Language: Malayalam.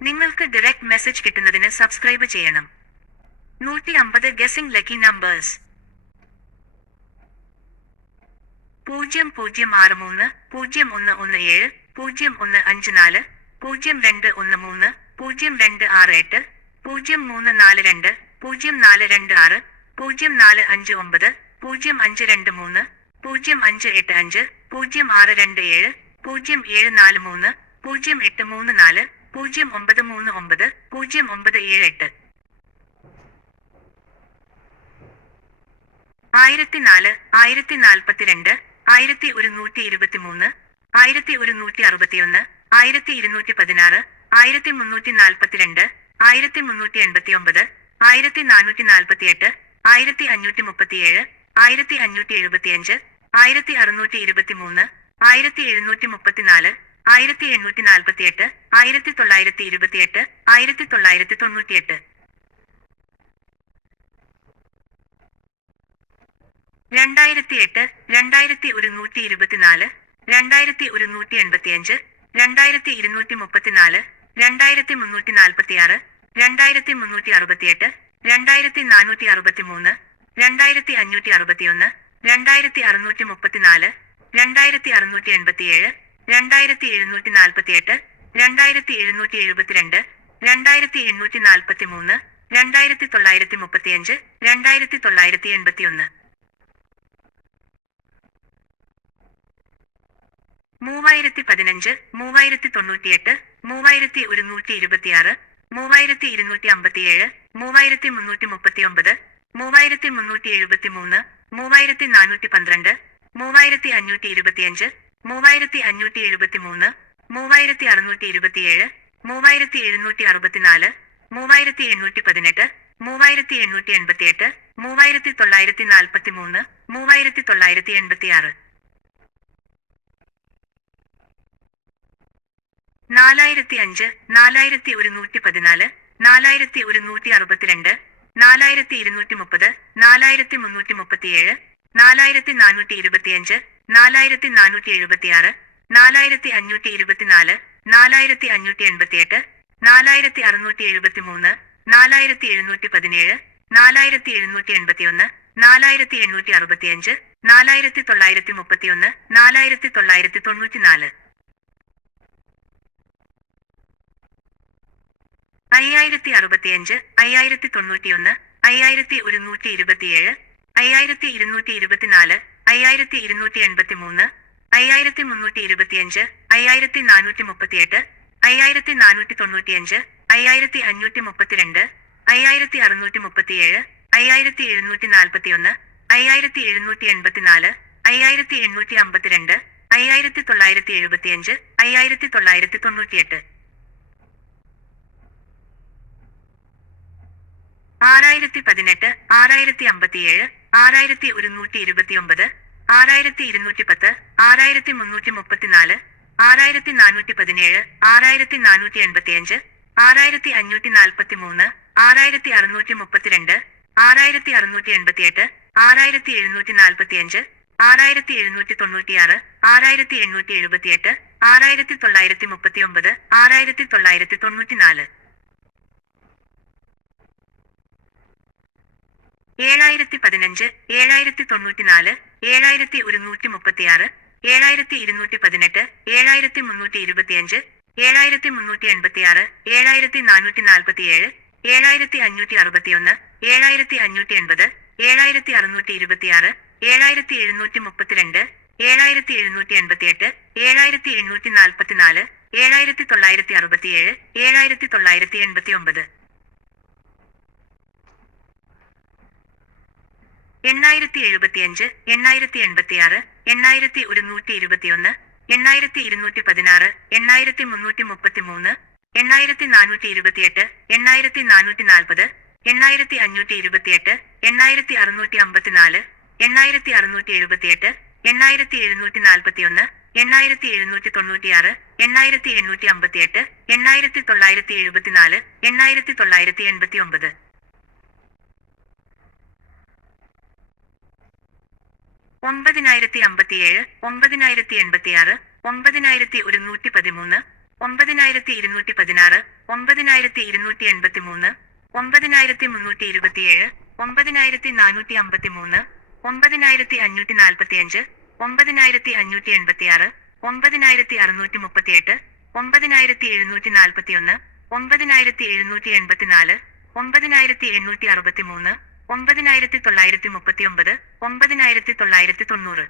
നിങ്ങൾക്ക് ഡയറക്റ്റ് മെസ്സേജ് കിട്ടുന്നതിന് സബ്സ്ക്രൈബ് ചെയ്യണം. നൂറ്റി അമ്പത് ഗസിംഗ് ലക്കി നമ്പേഴ്സ് പൂജ്യം പൂജ്യം ആറ് മൂന്ന് പൂജ്യം ഒന്ന് ഒന്ന് ഏഴ് പൂജ്യം ഒന്ന് അഞ്ച് നാല് പൂജ്യം രണ്ട് ഒന്ന് മൂന്ന് പൂജ്യം രണ്ട് ആറ് എട്ട് പൂജ്യം മൂന്ന് നാല് രണ്ട് പൂജ്യം നാല് രണ്ട് ആറ് പൂജ്യം നാല് അഞ്ച് ഒമ്പത് പൂജ്യം അഞ്ച് രണ്ട് മൂന്ന് പൂജ്യം അഞ്ച് എട്ട് അഞ്ച് പൂജ്യം ആറ് രണ്ട് ഏഴ് പൂജ്യം ഏഴ് നാല് മൂന്ന് പൂജ്യം എട്ട് മൂന്ന് നാല് പൂജ്യം ഒമ്പത് മൂന്ന് ഒമ്പത് പൂജ്യം ഒമ്പത് ഏഴ് എട്ട്. ആയിരത്തി നാല് ആയിരത്തി നാൽപ്പത്തിരണ്ട് ആയിരത്തി ഒരുന്നൂറ്റി ഇരുപത്തിമൂന്ന് ആയിരത്തി ഒരുന്നൂറ്റി അറുപത്തിയൊന്ന് ആയിരത്തി ഇരുന്നൂറ്റി പതിനാറ് ആയിരത്തി മുന്നൂറ്റി നാൽപ്പത്തിരണ്ട് ആയിരത്തി മുന്നൂറ്റി എൺപത്തി ഒമ്പത് ആയിരത്തി നാനൂറ്റി നാൽപ്പത്തിയെട്ട് ആയിരത്തി അഞ്ഞൂറ്റി മുപ്പത്തിയേഴ് ആയിരത്തി അഞ്ഞൂറ്റി എഴുപത്തിയഞ്ച് ആയിരത്തി അറുന്നൂറ്റി ഇരുപത്തിമൂന്ന് ആയിരത്തി എഴുന്നൂറ്റി മുപ്പത്തിനാല് ആയിരത്തി എണ്ണൂറ്റി നാൽപ്പത്തിയെട്ട് ആയിരത്തി തൊള്ളായിരത്തി ഇരുപത്തിയെട്ട് ആയിരത്തി തൊള്ളായിരത്തി തൊണ്ണൂറ്റിയെട്ട് രണ്ടായിരത്തി എട്ട് രണ്ടായിരത്തി ഒരുന്നൂറ്റി ഇരുപത്തിനാല് രണ്ടായിരത്തി ഒരുന്നൂറ്റി എൺപത്തിയഞ്ച് രണ്ടായിരത്തി ഇരുന്നൂറ്റി മുപ്പത്തിനാല് രണ്ടായിരത്തി മുന്നൂറ്റി നാൽപ്പത്തിയാറ് രണ്ടായിരത്തി മുന്നൂറ്റി അറുപത്തിയെട്ട് രണ്ടായിരത്തി നാനൂറ്റി അറുപത്തിമൂന്ന് രണ്ടായിരത്തി അഞ്ഞൂറ്റി അറുപത്തിയൊന്ന് രണ്ടായിരത്തി അറുന്നൂറ്റി മുപ്പത്തിനാല് രണ്ടായിരത്തി അറുന്നൂറ്റി എൺപത്തിയേഴ് രണ്ടായിരത്തി എഴുന്നൂറ്റി നാൽപ്പത്തിയെട്ട് രണ്ടായിരത്തി എഴുന്നൂറ്റി എഴുപത്തിരണ്ട് രണ്ടായിരത്തി എണ്ണൂറ്റി നാൽപ്പത്തി മൂന്ന് രണ്ടായിരത്തി തൊള്ളായിരത്തി മുപ്പത്തിയഞ്ച് രണ്ടായിരത്തി തൊള്ളായിരത്തി എൺപത്തിയൊന്ന് മൂവായിരത്തി പതിനഞ്ച് മൂവായിരത്തി തൊണ്ണൂറ്റിയെട്ട് മൂവായിരത്തി ഒരുന്നൂറ്റി ഇരുപത്തിയാറ് മൂവായിരത്തി ഇരുന്നൂറ്റി അമ്പത്തിയേഴ് മൂവായിരത്തി മുന്നൂറ്റി മുപ്പത്തിയൊമ്പത് മൂവായിരത്തി മുന്നൂറ്റി എഴുപത്തി മൂന്ന് മൂവായിരത്തി നാനൂറ്റി പന്ത്രണ്ട് മൂവായിരത്തി അഞ്ഞൂറ്റി ഇരുപത്തിയഞ്ച് മൂവായിരത്തി അഞ്ഞൂറ്റി എഴുപത്തി മൂന്ന് മൂവായിരത്തി അറുന്നൂറ്റി ഇരുപത്തിയേഴ് മൂവായിരത്തി എഴുന്നൂറ്റി അറുപത്തിനാല് മൂവായിരത്തി എണ്ണൂറ്റി പതിനെട്ട് മൂവായിരത്തി എണ്ണൂറ്റി എൺപത്തിയെട്ട് മൂവായിരത്തി തൊള്ളായിരത്തി നാൽപ്പത്തി മൂന്ന് മൂവായിരത്തി തൊള്ളായിരത്തി എൺപത്തിയാറ് നാലായിരത്തി അഞ്ച് നാലായിരത്തി ഒരുന്നൂറ്റി പതിനാല് നാലായിരത്തി ഒരുന്നൂറ്റി അറുപത്തിരണ്ട് നാലായിരത്തി ഇരുന്നൂറ്റി മുപ്പത് നാലായിരത്തി മുന്നൂറ്റി മുപ്പത്തിയേഴ് നാലായിരത്തി നാനൂറ്റി ഇരുപത്തിയഞ്ച് നാലായിരത്തി നാനൂറ്റി എഴുപത്തിയാറ് നാലായിരത്തി അഞ്ഞൂറ്റി ഇരുപത്തിനാല് നാലായിരത്തി അഞ്ഞൂറ്റി എൺപത്തിയെട്ട് നാലായിരത്തി അറുന്നൂറ്റി എഴുപത്തി മൂന്ന് നാലായിരത്തി എഴുന്നൂറ്റി പതിനേഴ് നാലായിരത്തി എഴുന്നൂറ്റി എൺപത്തിയൊന്ന് നാലായിരത്തി എണ്ണൂറ്റി അറുപത്തിയഞ്ച് നാലായിരത്തി തൊള്ളായിരത്തി മുപ്പത്തിയൊന്ന് നാലായിരത്തി തൊള്ളായിരത്തി തൊണ്ണൂറ്റിനാല് അയ്യായിരത്തി അറുപത്തിയഞ്ച് അയ്യായിരത്തി തൊണ്ണൂറ്റിയൊന്ന് അയ്യായിരത്തി ഒരുന്നൂറ്റി ഇരുപത്തിയേഴ് അയ്യായിരത്തി ഇരുന്നൂറ്റി ഇരുപത്തിനാല് അയ്യായിരത്തി ഇരുന്നൂറ്റി എൺപത്തി മൂന്ന് അയ്യായിരത്തി മുന്നൂറ്റി ഇരുപത്തിയഞ്ച് അയ്യായിരത്തി നാനൂറ്റി മുപ്പത്തിയെട്ട് അയ്യായിരത്തി നാനൂറ്റി തൊണ്ണൂറ്റിയഞ്ച് അയ്യായിരത്തി അഞ്ഞൂറ്റി മുപ്പത്തിരണ്ട് അയ്യായിരത്തി അറുന്നൂറ്റി മുപ്പത്തിയേഴ് അയ്യായിരത്തി എഴുന്നൂറ്റി നാൽപ്പത്തിയൊന്ന് അയ്യായിരത്തി എഴുന്നൂറ്റി എൺപത്തിനാല് അയ്യായിരത്തി എണ്ണൂറ്റി അമ്പത്തിരണ്ട് അയ്യായിരത്തി തൊള്ളായിരത്തി എഴുപത്തിയഞ്ച് അയ്യായിരത്തി തൊള്ളായിരത്തി തൊണ്ണൂറ്റിയെട്ട് ആറായിരത്തി പതിനെട്ട് ആറായിരത്തി അമ്പത്തിയേഴ് ആറായിരത്തി ഒരുന്നൂറ്റി ഇരുപത്തിയൊമ്പത് ആറായിരത്തി ഇരുന്നൂറ്റി പത്ത് ആറായിരത്തി മുന്നൂറ്റി മുപ്പത്തിനാല് ആറായിരത്തി നാനൂറ്റി പതിനേഴ് ആറായിരത്തി നാനൂറ്റി എൺപത്തിയഞ്ച് ആറായിരത്തി അഞ്ഞൂറ്റി നാൽപ്പത്തി മൂന്ന് ആറായിരത്തി അറുന്നൂറ്റി മുപ്പത്തിരണ്ട് ആറായിരത്തി അറുന്നൂറ്റി എൺപത്തിയെട്ട് ആറായിരത്തി എഴുന്നൂറ്റി നാൽപ്പത്തിയഞ്ച് ആറായിരത്തി എഴുന്നൂറ്റി തൊണ്ണൂറ്റിയാറ് ആറായിരത്തി എണ്ണൂറ്റി എഴുപത്തിയെട്ട് ആറായിരത്തി തൊള്ളായിരത്തി മുപ്പത്തിയൊമ്പത് ആറായിരത്തി തൊള്ളായിരത്തി തൊണ്ണൂറ്റിനാല് ഏഴായിരത്തി പതിനഞ്ച് ഏഴായിരത്തി തൊണ്ണൂറ്റിനാല് ഏഴായിരത്തി ഒരുന്നൂറ്റി മുപ്പത്തിയാറ് ഏഴായിരത്തി ഇരുന്നൂറ്റി പതിനെട്ട് ഏഴായിരത്തി മുന്നൂറ്റി ഇരുപത്തിയഞ്ച് ഏഴായിരത്തി മുന്നൂറ്റി എൺപത്തിയാറ് ഏഴായിരത്തി നാനൂറ്റി നാൽപ്പത്തിയേഴ് ഏഴായിരത്തി അഞ്ഞൂറ്റി അറുപത്തിയൊന്ന് ഏഴായിരത്തി അഞ്ഞൂറ്റി എൺപത് ഏഴായിരത്തി അറുന്നൂറ്റി ഇരുപത്തിയാറ് ഏഴായിരത്തി എഴുന്നൂറ്റി മുപ്പത്തിരണ്ട് ഏഴായിരത്തി എഴുന്നൂറ്റി എൺപത്തിയെട്ട് ഏഴായിരത്തി എണ്ണൂറ്റി നാൽപ്പത്തിനാല് ഏഴായിരത്തി തൊള്ളായിരത്തി അറുപത്തിയേഴ് ഏഴായിരത്തി തൊള്ളായിരത്തി എൺപത്തി ഒമ്പത് എണ്ണായിരത്തി എഴുപത്തിയഞ്ച് എണ്ണായിരത്തി എൺപത്തിയാറ് എണ്ണായിരത്തി ഒരുന്നൂറ്റി ഇരുപത്തിയൊന്ന് എണ്ണായിരത്തി ഇരുന്നൂറ്റി പതിനാറ് എണ്ണായിരത്തി മുന്നൂറ്റി മുപ്പത്തി മൂന്ന് എണ്ണായിരത്തി നാനൂറ്റി ഇരുപത്തിയെട്ട് എണ്ണായിരത്തി നാനൂറ്റി നാൽപ്പത് എണ്ണായിരത്തി അഞ്ഞൂറ്റി ഇരുപത്തിയെട്ട് എണ്ണായിരത്തി അറുന്നൂറ്റി അമ്പത്തിനാല് എണ്ണായിരത്തി അറുന്നൂറ്റി എഴുപത്തിയെട്ട് എണ്ണായിരത്തി എഴുന്നൂറ്റി നാൽപ്പത്തിയൊന്ന് എണ്ണായിരത്തി എഴുന്നൂറ്റി തൊണ്ണൂറ്റിയാറ് എണ്ണായിരത്തി എണ്ണൂറ്റി അമ്പത്തിയെട്ട് എണ്ണായിരത്തി തൊള്ളായിരത്തി എഴുപത്തിനാല് എണ്ണായിരത്തി തൊള്ളായിരത്തി എൺപത്തി ഒമ്പത് ഒമ്പതിനായിരത്തി അമ്പത്തിയേഴ് ഒമ്പതിനായിരത്തി എൺപത്തിയാറ് ഒമ്പതിനായിരത്തി ഒരുന്നൂറ്റി പതിമൂന്ന് ഒമ്പതിനായിരത്തി ഇരുന്നൂറ്റി പതിനാറ് ഒമ്പതിനായിരത്തി ഇരുന്നൂറ്റി എൺപത്തി മൂന്ന് ഒമ്പതിനായിരത്തി മുന്നൂറ്റി ഇരുപത്തിയേഴ് ഒമ്പതിനായിരത്തി നാനൂറ്റി അമ്പത്തി മൂന്ന് ഒമ്പതിനായിരത്തി അഞ്ഞൂറ്റി നാൽപ്പത്തിയഞ്ച് ഒമ്പതിനായിരത്തി അഞ്ഞൂറ്റി എൺപത്തിയാറ് ഒമ്പതിനായിരത്തി അറുന്നൂറ്റി മുപ്പത്തിയെട്ട് ഒമ്പതിനായിരത്തി എഴുന്നൂറ്റി നാൽപ്പത്തിയൊന്ന് ഒമ്പതിനായിരത്തി എഴുന്നൂറ്റി എൺപത്തിനാല് ഒമ്പതിനായിരത്തി എണ്ണൂറ്റി അറുപത്തി മൂന്ന് ഒമ്പതിനായിരത്തി തൊള്ളായിരത്തി മുപ്പത്തിയൊമ്പത് ഒമ്പതിനായിരത്തി തൊള്ളായിരത്തി തൊണ്ണൂറ്